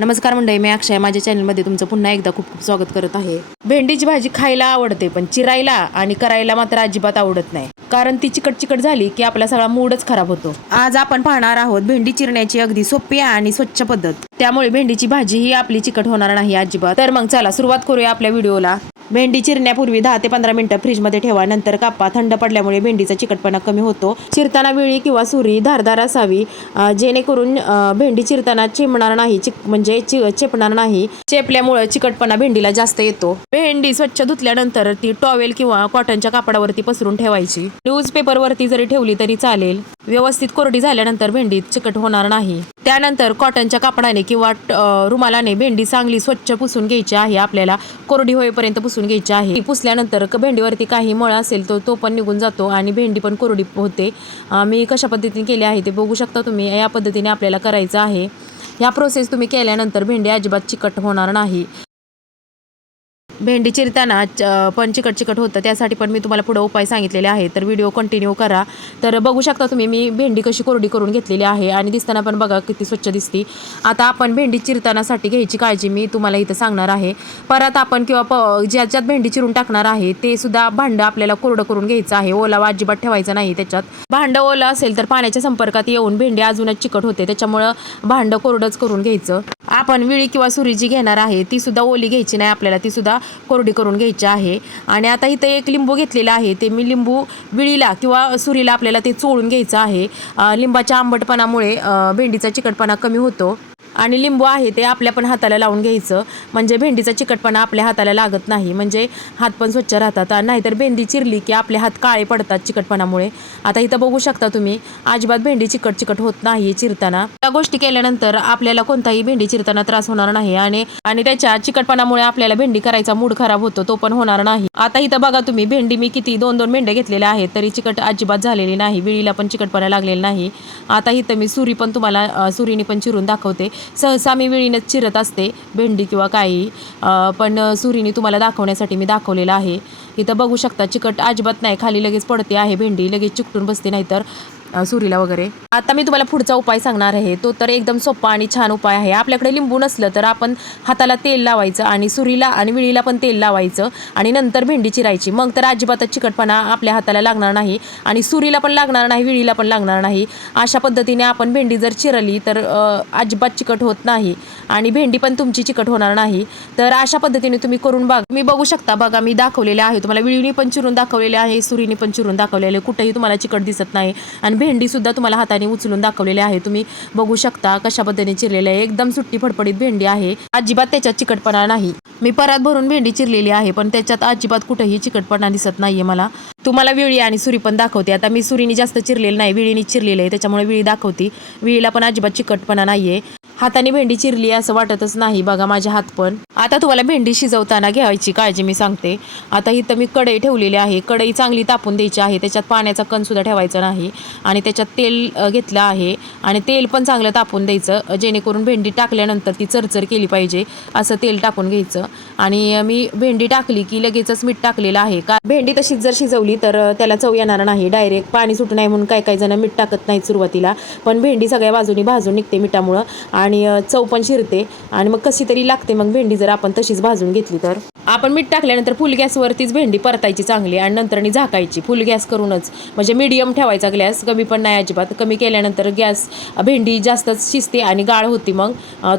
नमस्कार मंडळी मी अक्षय. माझ्या चॅनलमध्ये तुमचं पुन्हा एकदा खूप खूप स्वागत करत आहे. भेंडीची भाजी खायला आवडते पण चिरायला आणि करायला मात्र अजिबात आवडत नाही. कारण ती चिकट चिकट झाली की आपला सगळा मूडच खराब होतो. आज आपण पाहणार आहोत भेंडी चिरण्याची अगदी सोपी आणि स्वच्छ पद्धत. त्यामुळे भेंडीची भाजी ही आपली चिकट होणार नाही अजिबात. तर मग चला सुरुवात करूया आपल्या व्हिडिओला. भेंडी चिरण्यापूर्वी दहा ते पंधरा मिनिटं फ्रीजमध्ये ठेवा. नंतर कापा. थंड पडल्यामुळे भेंडीचा चिकटपणा कमी होतो. चिरताना विळी किंवा सुरी धारदार असावी जेणेकरून भेंडी चिरताना चिमणार नाही चिक म्हणजे चि- चेपणार नाही. चेपल्यामुळे चिकटपणा भेंडीला जास्त येतो. भेंडी स्वच्छ धुतल्यानंतर ती टॉवेल किंवा कॉटनच्या कापडावरती पसरून ठेवायची. न्यूजपेपरवरती जरी ठेवली तरी चालेल. व्यवस्थित कोरडी झाल्यानंतर भेंडी चिकट होणार नाही. त्यानंतर कॉटनच्या कापडाने किंवा ट- रुमालाने भेंडी चांगली स्वच्छ पुसून घ्यायची आहे. आपल्याला कोरडी होईपर्यंत पुसून घ्यायची आहे. पुसल्यानंतर भेंडीवरती काही मळ असेल तो तो पण निघून जातो आणि भेंडी पण कोरडी होते. मी कशा पद्धतीने केली आहे ते बघू शकता तुम्ही. या पद्धतीने आपल्याला करायचं आहे. ह्या प्रोसेस तुम्ही केल्यानंतर भेंडी अजिबात चिकट होणार नाही. भेंडी चिरताना च- पण चिकट चिकट होतं. त्यासाठी पण मी तुम्हाला पुढं उपाय सांगितलेले आहे तर व्हिडिओ कंटिन्यू करा. तर बघू शकता तुम्ही मी भेंडी कशी कोरडी करून घेतलेली आहे आणि दिसताना पण बघा किती स्वच्छ दिसती. आता आपण भेंडी चिरतानासाठी घ्यायची काळजी मी तुम्हाला इथं सांगणार आहे. परत आपण किंवा प ज्याच्यात भेंडी चिरून टाकणार आहे ते सुद्धा भांडं आपल्याला कोरडं करून घ्यायचं आहे. ओलावा अजिबात ठेवायचा नाही त्याच्यात. भांडं ओलं असेल तर पाण्याच्या संपर्कात येऊन भेंडी अजूनच चिकट होते. त्याच्यामुळं भांडं कोरडंच करून घ्यायचं. आपण विळी किंवा सुरी जी घेणार आहे ती सुद्धा ओली घ्यायची नाही आपल्याला ती सुद्धा कोरडी करून घ्यायची आहे. आणि आता इथं एक लिंबू घेतलेला आहे ते मी लिंबू विळीला किंवा सुरीला आपल्याला ते चोळून घ्यायचं आहे. लिंबाच्या आंबटपणामुळे भेंडीचा चिकटपणा कमी होतो. आणि लिंबू आहे ते आपल्या पण हाताला लावून घ्यायचं. म्हणजे भेंडीचा चिकटपणा आपल्या हाताला लागत नाही. म्हणजे हात पण स्वच्छ राहतात. आणि नाहीतर भेंडी चिरली की आपले हात काळे पडतात चिकटपणामुळे. आता इथं बघू शकता तुम्ही अजिबात भेंडी चिकट चिकट होत नाही चिरताना. त्या गोष्टी केल्यानंतर आपल्याला कोणताही भेंडी चिरताना त्रास होणार नाही आणि आणि त्याच्या चिकटपणामुळे आपल्याला भेंडी करायचा मूड खराब होतो तो पण होणार नाही. आता इथं बघा तुम्ही भेंडी मी किती दोन दोन भेंड्या घेतलेल्या आहेत तरी चिकट अजिबात झालेली नाही. विळीला पण चिकटपणा लागलेला नाही. आता इथं मी सुरी पण तुम्हाला सुरीने पण चिरून दाखवते. सहसा मी विळीनेच चिरत असते भेंडी किंवा काही पण सुरीने तुम्हाला दाखवण्यासाठी मी दाखवलेलं आहे. इथं बघू शकता चिकट अजिबात नाही खाली लगेच पडते आहे भेंडी लगेच चिकटून बसते नाहीतर सुरीला वगैरे. आता मी तुम्हाला पुढचा उपाय सांगणार आहे. तो तर एकदम सोपा आणि छान उपाय आहे. आपल्याकडे लिंबू नसलं तर आपण हाताला तेल लावायचं आणि सुरीला आणि विळीला पण तेल लावायचं आणि नंतर भेंडी चिरायची. मग तर अजिबातच चिकटपणा आपल्या हाताला लागणार नाही आणि सुरीला पण लागणार नाही विळीला पण लागणार नाही. अशा पद्धतीने आपण भेंडी जर चिरली तर अजिबात चिकट होत नाही आणि भेंडी पण तुमची चिकट होणार नाही. तर अशा पद्धतीने तुम्ही करून बघा. मी बघू शकता. बघा मी दाखवलेले आहे. तुम्हाला विळीने पण चिरून दाखवलेले आहे सुरीने पण चिरून दाखवलेले कुठेही तुम्हाला चिकट दिसत नाही आणि भेंडी सुद्धा तुम्हाला हाताने उचलून दाखवलेली आहे. तुम्ही बघू शकता कशा पद्धतीने चिरलेले आहे. एकदम सुट्टी फडफडीत भेंडी आहे. अजिबात त्याच्यात चिकटपणा नाही. मी परत भरून भेंडी चिरलेली आहे पण त्याच्यात अजिबात कुठेही चिकटपणा दिसत नाहीये मला. तुम्हाला विळी आणि सुरी पण दाखवते. आता मी सुरीने जास्त चिरलेली नाही विळीने चिरलेली आहे. त्याच्यामुळे विळी दाखवते. विळीला पण अजिबात चिकटपणा नाहीये. हाताने भेंडी चिरली असं वाटतच नाही. बघा माझे हात पण. आता तुम्हाला भेंडी शिजवताना घ्यायची काळजी मी सांगते. आता इथं मी कढई ठेवलेली आहे. कढई चांगली तापून द्यायची आहे. त्याच्यात पाण्याचा कणसुद्धा ठेवायचा नाही. आणि त्याच्यात तेल घेतलं आहे. आणि तेल पण चांगलं तापून द्यायचं. जेणेकरून भेंडी टाकल्यानंतर ती चरचर केली पाहिजे. असं तेल टाकून घ्यायचं. आणि मी भेंडी टाकली की लगेचच मीठ टाकलेलं आहे. का भेंडी तशीच जर शिजवली तर त्याला चव येणार नाही. डायरेक्ट पाणी सुटू नाही म्हणून काही काही जण मीठ टाकत नाहीत सुरुवातीला. पण भेंडी सगळ्या बाजूनी भाजून निघते मिठामुळं. आणि आणि चव पण शिरते आणि मग कशी तरी लागते. मग भेंडी जर आपण तशीच भाजून घेतली तर. आपण मीठ टाकल्यानंतर फुल गॅसवरतीच भेंडी परतायची चांगली आणि नंतरनी झाकायची फुल गॅस करूनच. म्हणजे मीडियम ठेवायचा गॅस कमी पण नाही अजिबात. कमी केल्यानंतर गॅस भेंडी जास्तच शिजते आणि गाळ होती मग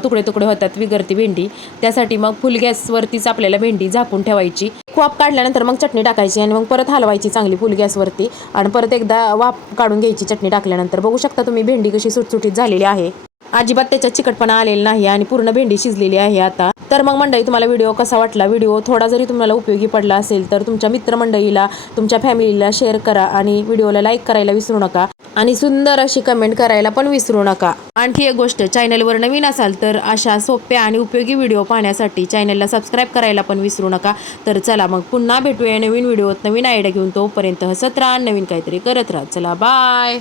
तुकडे तुकडे होतात विगरती भेंडी. त्यासाठी मग फुल गॅसवरतीच आपल्याला भेंडी झाकून ठेवायची. वाफ काढल्यानंतर मग चटणी टाकायची आणि मग परत हलवायची चांगली फुल गॅसवरती. आणि परत एकदा वाफ काढून घ्यायची चटणी टाकल्यानंतर. बघू शकता तुम्ही भेंडी कशी सुटसुटीत झालेली आहे. अजिबात त्याच्यात चिकटपणा आलेला नाही आणि पूर्ण भेंडी शिजलेली आहे आता. तर मग मंडळी तुम्हाला व्हिडिओ कसा वाटला? व्हिडिओ थोडा जरी तुम्हाला उपयोगी पडला असेल तर तुमच्या मित्रमंडळीला तुमच्या फॅमिलीला शेअर करा आणि व्हिडिओला लाईक करायला विसरू नका. आणि सुंदर अशी कमेंट करायला पण विसरू नका. आणखी एक गोष्ट चॅनलवर नवीन असाल तर अशा सोप्या आणि उपयोगी व्हिडिओ पाहण्यासाठी चॅनलला सबस्क्राईब करायला पण विसरू नका. तर चला मग पुन्हा भेटूया नवीन व्हिडिओत. नवीन आयडिया घेऊन तोपर्यंत हसत राहा नवीन काहीतरी करत राहा. चला बाय